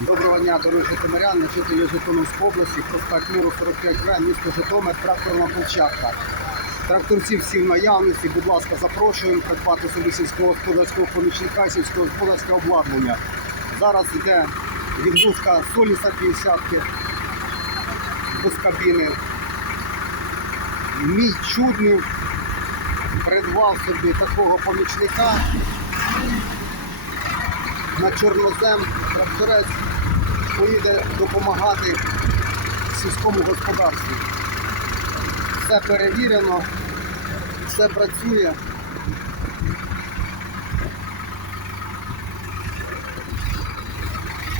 Доброго дня, дорогі житомиряни, жителі Житомирської області, проспект Миру 45В, місто Житомир, тракторна площадка. Тракторці всі в наявності, будь ласка, запрошуємо придбати собі сільськогосподарського помічника, сільськогосподарське обладнання. Зараз йде відгрузка соліса 50 без кабіни. Мій чудний придбав собі такого помічника на чорнозем тракторець поїде допомагати сільському господарству. Все перевірено, все працює.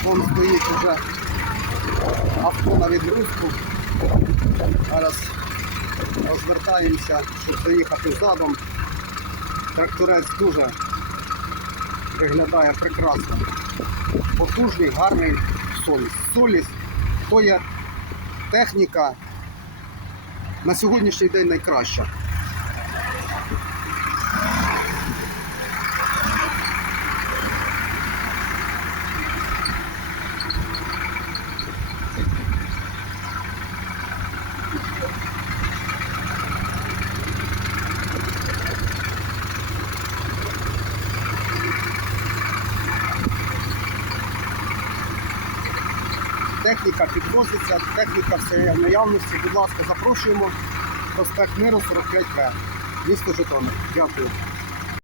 Вон стоїть вже авто на відгрузку. Зараз розвертаємося, щоб заїхати задом. Тракторець дуже виглядає прекрасно. Потужний, гарний соліс. Соліс то є техніка на сьогоднішній день найкраща. Техніка підвозиться, техніка все в наявності. Будь ласка, запрошуємо. Проспект Миру 45В. Місто Житомир. Дякую.